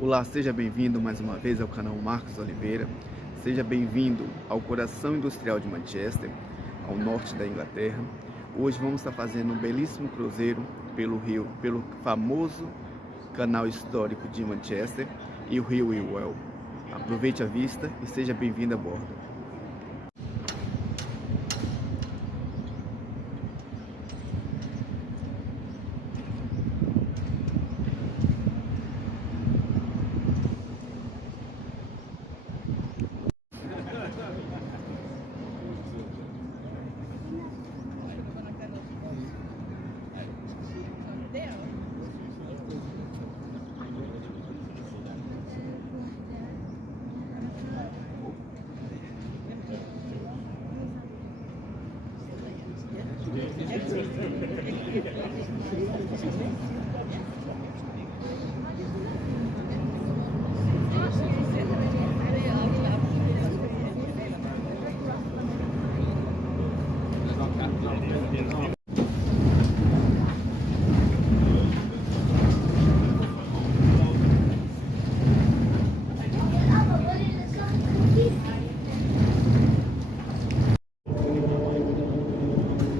Olá, seja bem-vindo mais uma vez ao canal Marcos Oliveira. Seja bem-vindo ao coração industrial de Manchester, ao norte da Inglaterra. Hoje vamos estar fazendo um belíssimo cruzeiro pelo famoso canal histórico de Manchester e o rio Irwell. Aproveite a vista e seja bem-vindo a bordo.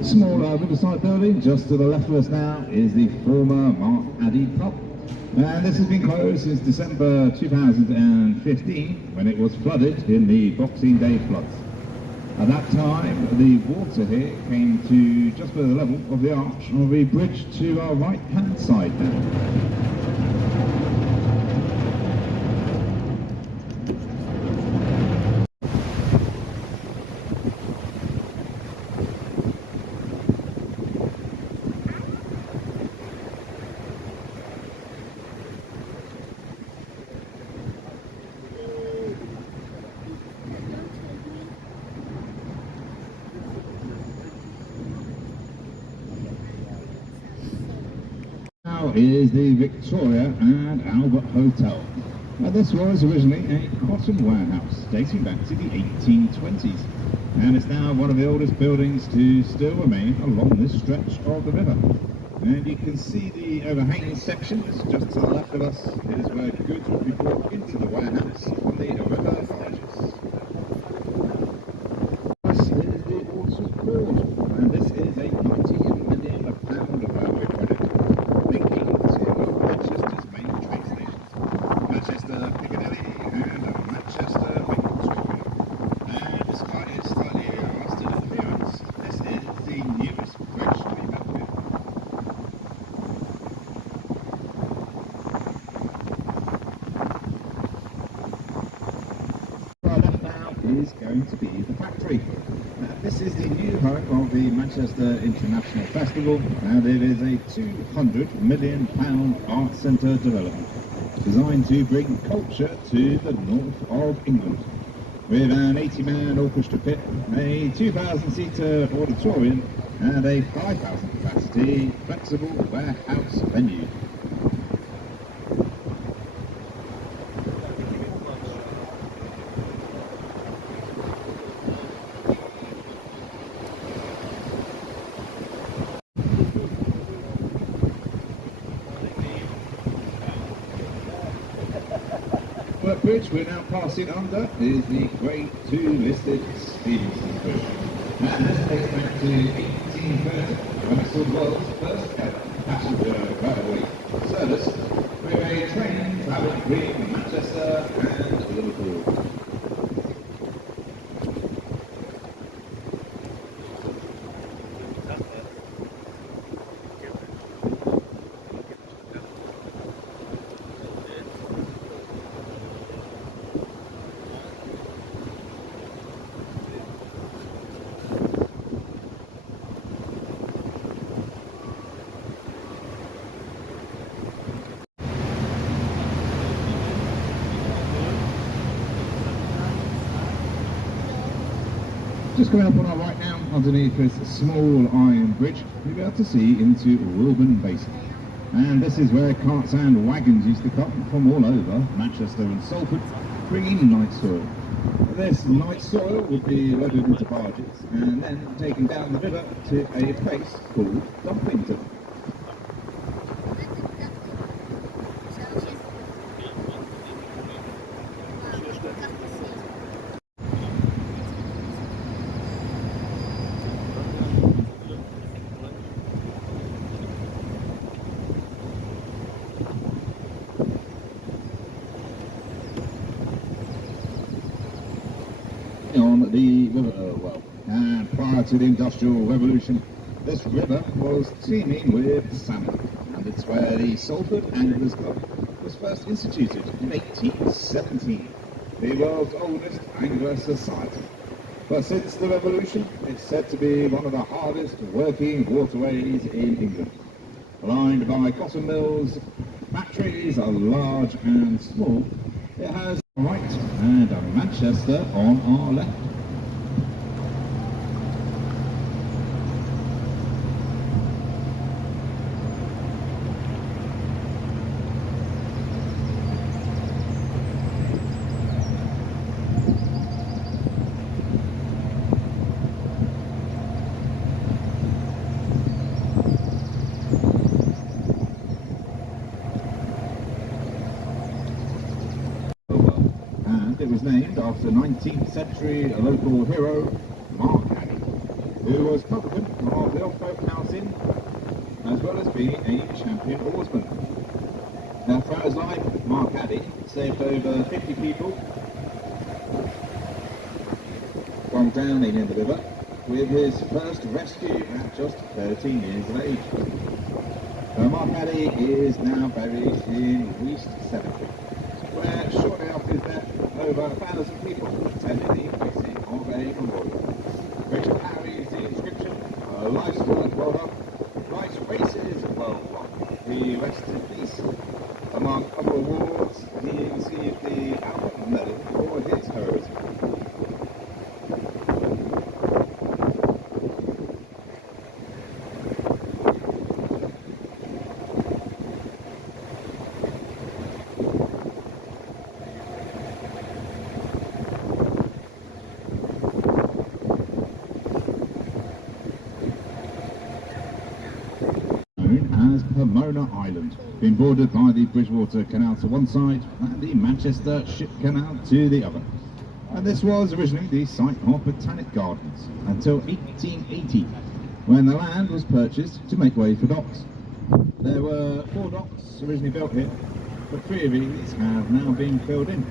Small riverside building just to the left of us now is the former Mark Addy pub, and this has been closed since December 2015 when it was flooded in the Boxing Day floods. At that time the water here came to just below the level of the arch of the bridge to our right hand side now. Is the Victoria and Albert Hotel. Now this was originally a cotton warehouse dating back to the 1820s, and it's now one of the oldest buildings to still remain along this stretch of the river. And you can see the overhanging sections just to the left of us is where goods will be brought into the warehouse on the river barges. This is the Portsmouth Port, and this is a £90 million railway project linking to Manchester's main train stations, Manchester Piccadilly and Manchester Victoria. And despite its slightly rusted appearance, this is the newest bridge to be built here. Our left now is going to be the factory. This is the new home of the Manchester International Festival, and it is a £200 million art centre development designed to bring culture to the north of England. With an 80-man orchestra pit, a 2,000-seater auditorium and a 5,000 capacity flexible warehouse venue. Bridge we're now passing under is the Grade 2 listed Stevenson Bridge. And this takes back to 1830 when it saw the world's first ever passenger railway service with a train travelling between Manchester and Liverpool. Just coming up on our right now, underneath this small iron bridge, you'll be able to see into Wilburn Basin. And this is where carts and wagons used to come from all over Manchester and Salford, bringing night soil. This night soil would be loaded into barges and then taken down the river to a place called Dumplington. to the Industrial Revolution, this river was teeming with salmon, and it's where the Salford Anglers Club was first instituted in 1817, the world's oldest angler society. But since the Revolution, it's said to be one of the hardest working waterways in England. Lined by cotton mills, factories are large and small. It has a right and a Manchester on our left. It was named after 19th century local hero Mark Addy, who was publican of the Off-Boat House Inn, as well as being a champion oarsman. Now, throughout his life, Mark Addy saved over 50 people from drowning in the river, with his first rescue at just 13 years of age. Mark Addy is now buried in East Cemetery, where shortly after his death, over 1,000 people attended the placing of a memorial, which carries the inscription, "Life's work well done, life's races well won. He rests in peace." Among other awards, he received the Albert Medal for his heroism. As Pomona Island, being bordered by the Bridgewater Canal to one side and the Manchester Ship Canal to the other. And this was originally the site of Botanic Gardens until 1880, when the land was purchased to make way for docks. There were 4 docks originally built here, but 3 of these have now been filled in,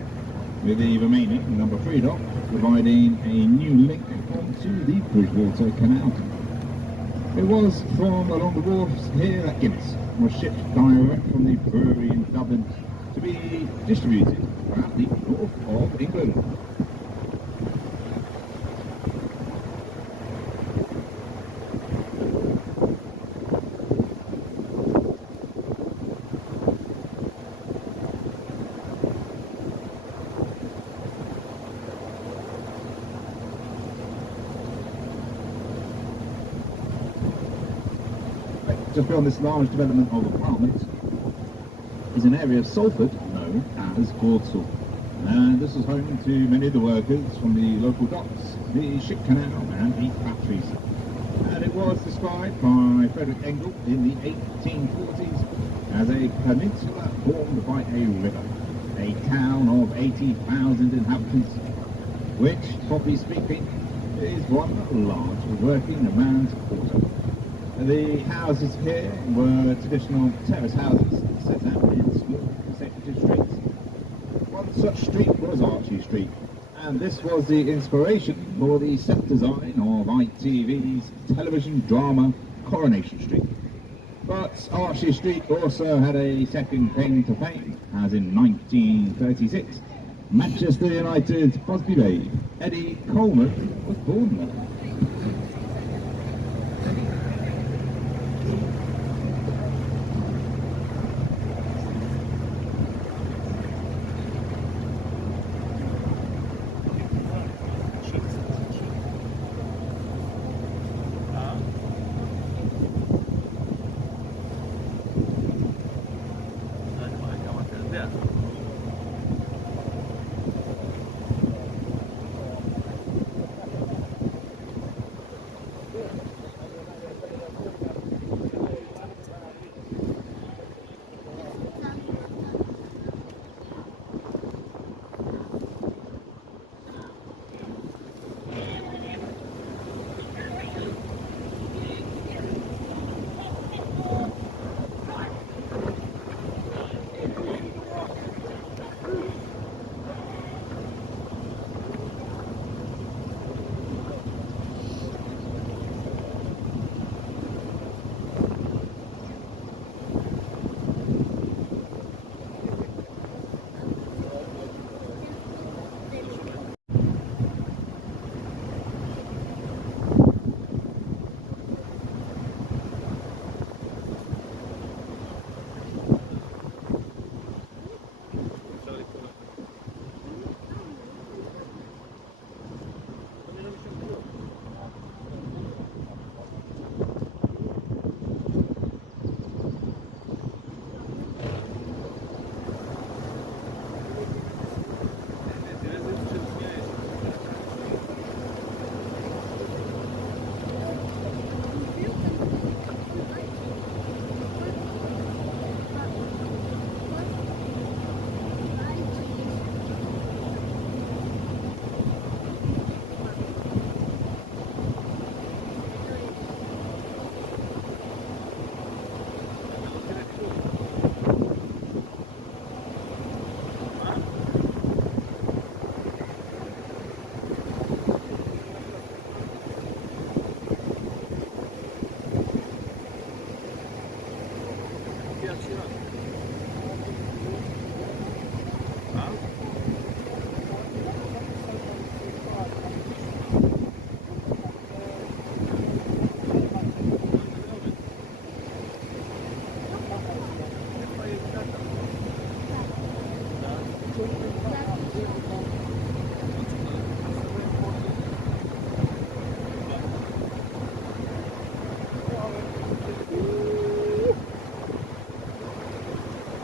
with the remaining number 3 dock providing a new link onto the Bridgewater Canal. It was from along the wharves here that Guinness was shipped direct from the brewery in Dublin to be distributed throughout the north of England. Just beyond this large development of apartments is an area of Salford known as Gorsall, and this was home to many of the workers from the local docks, the ship canal and the factories. And it was described by Frederick Engel in the 1840s as a peninsula formed by a river, a town of 80,000 inhabitants, which, properly speaking, is one large working man's quarter. The houses here were traditional terrace houses set out in small consecutive streets. One such street was Archie Street, and this was the inspiration for the set design of ITV's television drama Coronation Street. But Archie Street also had a second claim to fame, as in 1936, Manchester United's Busby Babe, Eddie Coleman, was born there.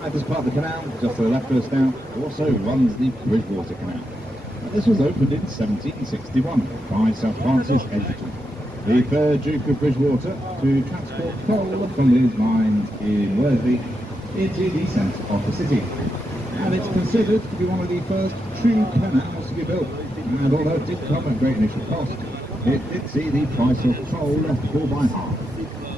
At this part of the canal, just to the left of us now, also runs the Bridgewater Canal. This was opened in 1761 by Sir Francis Egerton, the 3rd Duke of Bridgewater, to transport coal from his mines in Worsley into the centre of the city. And it's considered to be one of the first true canals to be built. And although it did come at great initial cost, it did see the price of coal fall by half.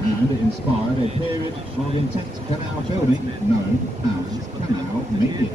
And it inspired a period of intense canal building known as Canal Mania.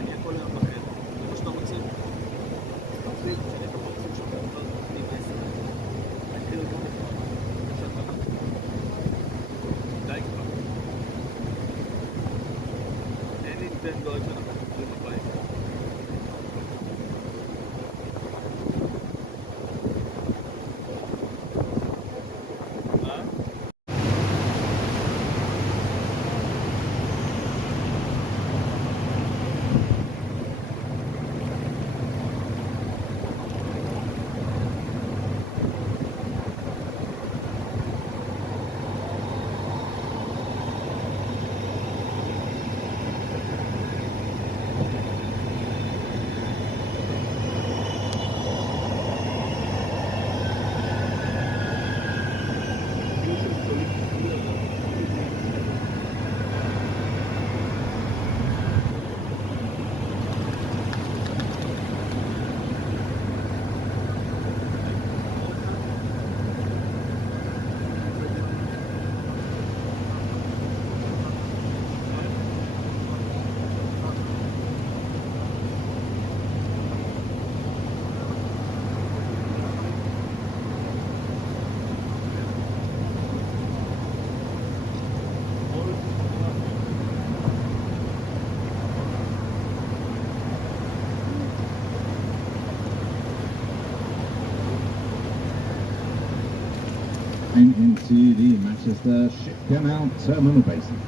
Into the Manchester Ship Canal Terminal Basin.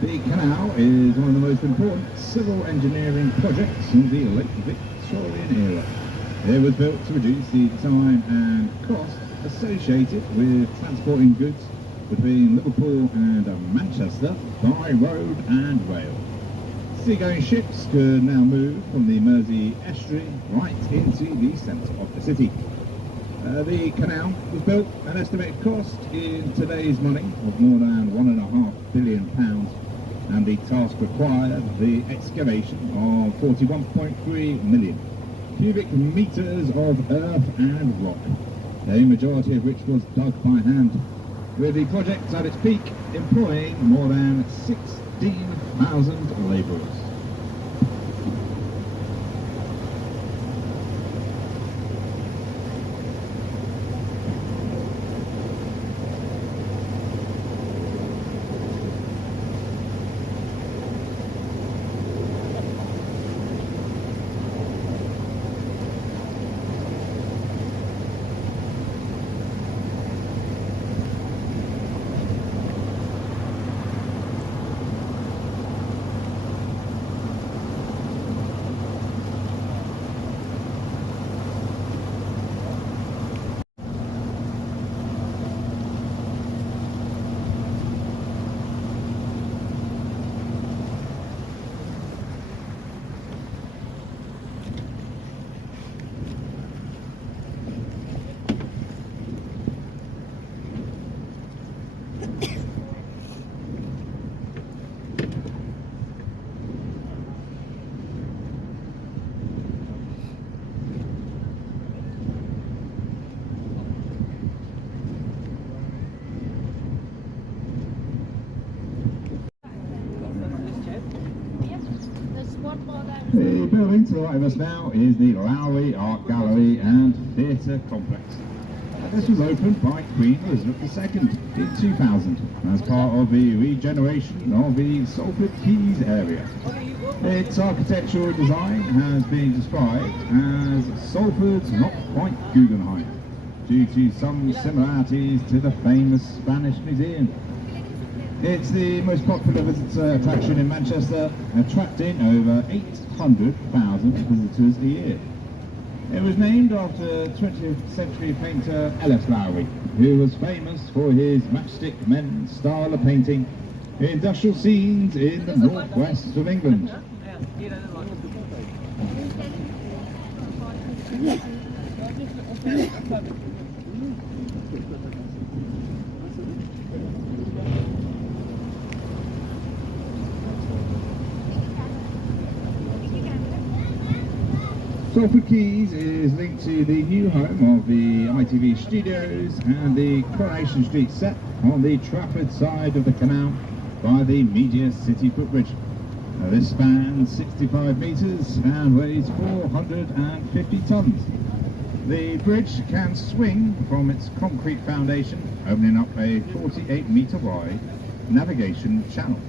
The canal is one of the most important civil engineering projects in the late Victorian era. It was built to reduce the time and cost associated with transporting goods between Liverpool and Manchester by road and rail. Seagoing ships could now move from the Mersey estuary right into the centre of the city. The canal was built at an estimated cost in today's money of more than £1.5 billion, and the task required the excavation of 41.3 million cubic metres of earth and rock, a majority of which was dug by hand, with the project at its peak employing more than 16,000 labourers. The building to the right of us now is the Lowry Art Gallery and Theatre Complex. This was opened by Queen Elizabeth II in 2000 as part of the regeneration of the Salford Quays area. Its architectural design has been described as Salford's not quite Guggenheim, due to some similarities to the famous Spanish Museum. It's the most popular visitor attraction in Manchester, attracting over 800,000 visitors a year. It was named after 20th century painter Ellis Lowry, who was famous for his matchstick men style of painting industrial scenes in the northwest of England. Salford Quays is linked to the new home of the ITV studios and the Coronation Street set on the Trafford side of the canal by the Media City footbridge. This spans 65 metres and weighs 450 tonnes. The bridge can swing from its concrete foundation, opening up a 48 metre wide navigation channel.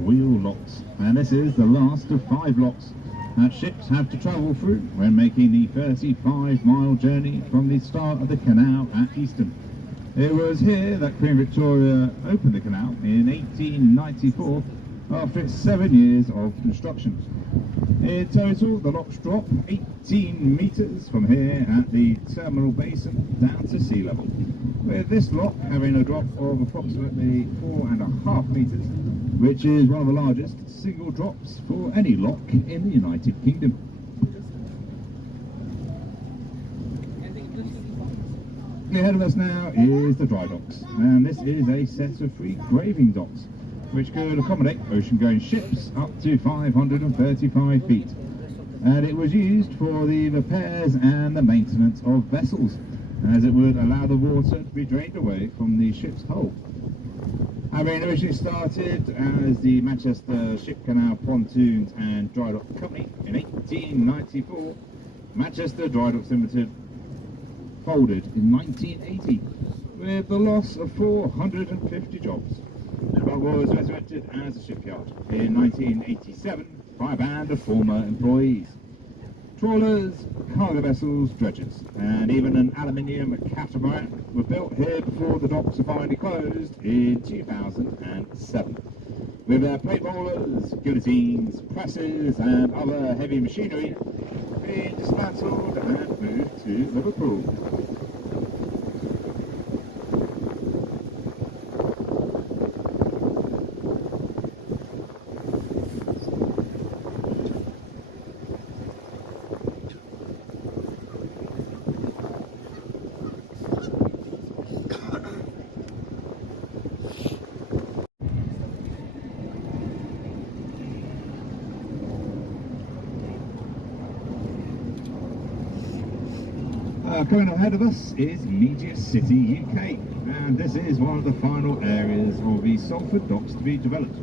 Wheel locks, and this is the last of 5 locks that ships have to travel through when making the 35-mile journey from the start of the canal at Easton. It was here that Queen Victoria opened the canal in 1894 after its 7 years of construction. In total, the locks drop 18 metres from here at the terminal basin down to sea level, with this lock having a drop of approximately 4.5 metres, which is one of the largest single drops for any lock in the United Kingdom. Ahead of us now is the dry docks, and this is a set of 3 graving docks which could accommodate ocean-going ships up to 535 feet, and it was used for the repairs and the maintenance of vessels, as it would allow the water to be drained away from the ship's hull. Having originally started as the Manchester Ship Canal Pontoons and Dry Dock Company in 1894, Manchester Dry Docks Limited folded in 1980 with the loss of 450 jobs, but was resurrected as a shipyard in 1987 by a band of former employees. Trawlers, cargo vessels, dredgers, and even an aluminium catamaran were built here before the docks were finally closed in 2007. With their plate rollers, guillotines, presses and other heavy machinery being dismantled and moved to Liverpool. Coming ahead of us is Media City, UK, and this is one of the final areas of the Salford Docks to be developed,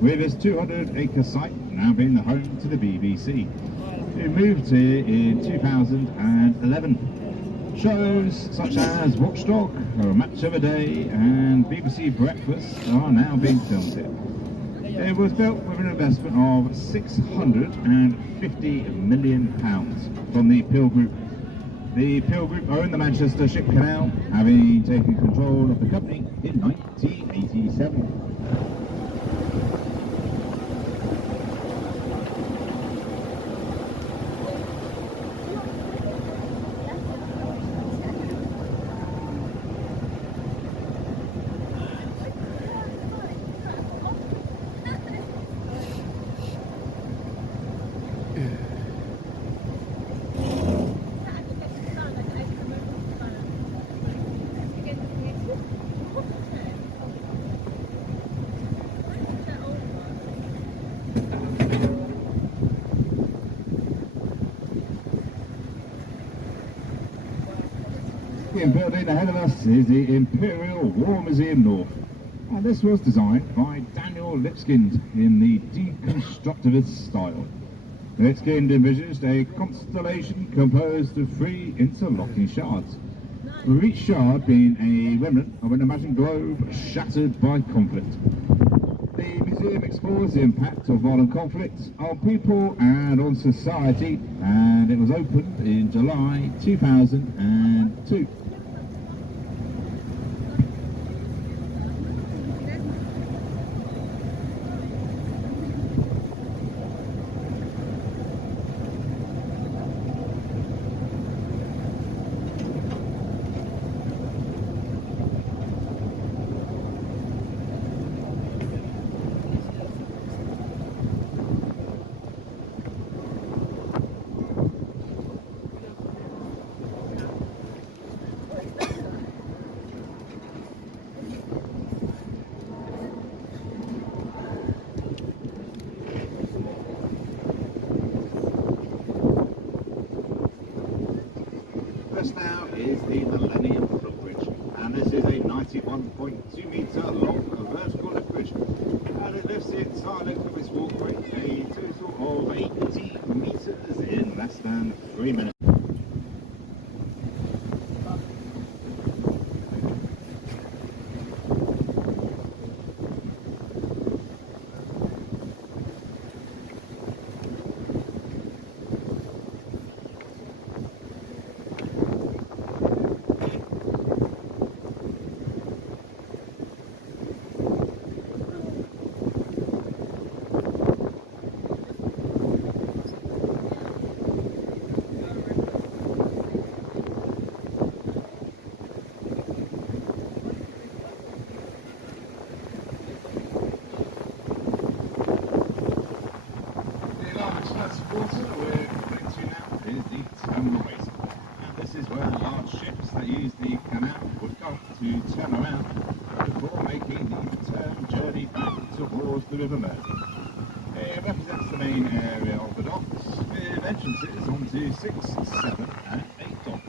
with this 200-acre site now being the home to the BBC. It moved here in 2011. Shows such as Watchdog, Match of the Day and BBC Breakfast are now being filmed here. It was built with an investment of £650 million from the Peel Group. The Peel Group owned the Manchester Ship Canal, having taken control of the company in 1987. The building ahead of us is the Imperial War Museum North, and this was designed by Daniel Lipskind in the deconstructivist style. Lipskind envisaged a constellation composed of 3 interlocking shards, with each shard being a remnant of an imagined globe shattered by conflict. The museum explores the impact of violent conflict on people and on society, and it was opened in July 2002. This now is the Millennium Footbridge, and this is a 91.2 metre long vertical lift bridge, and it lifts the entire length of this walkway a total of 80 metres in less than 3 minutes. Large ships that use the canal would come to turn around before making the return journey back towards the River Mersey. It represents the main area of the docks, with entrances onto 6, 7 and 8 docks.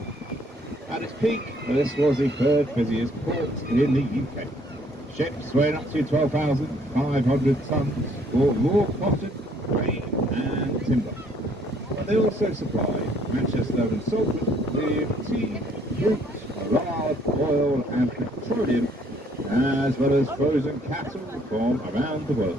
At its peak, this was the 3rd busiest port in the UK. Ships weighing up to 12,500 tons brought raw cotton, grain and timber. But they also supply Manchester and Salford with tea, fruit, lard, oil and petroleum, as well as frozen cattle from around the world.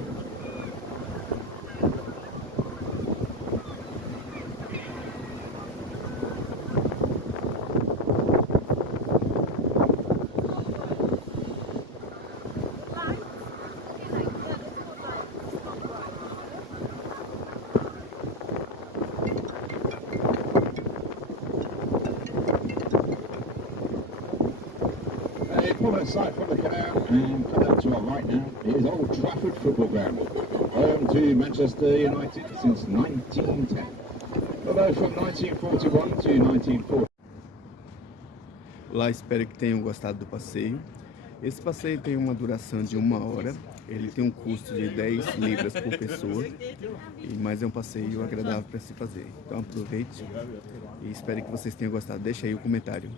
Prominent site from the canal, and cut out to our right now is Old Trafford Football Ground, home to Manchester United since 1910, although from 1941 to 1940. Lá espero que tenham gostado do passeio. Esse passeio tem uma duração de 1 hora. Ele tem um custo de 10 libras por pessoa, mas é um passeio agradável para se fazer. Então aproveite e espero que vocês tenham gostado. Deixa aí o comentário.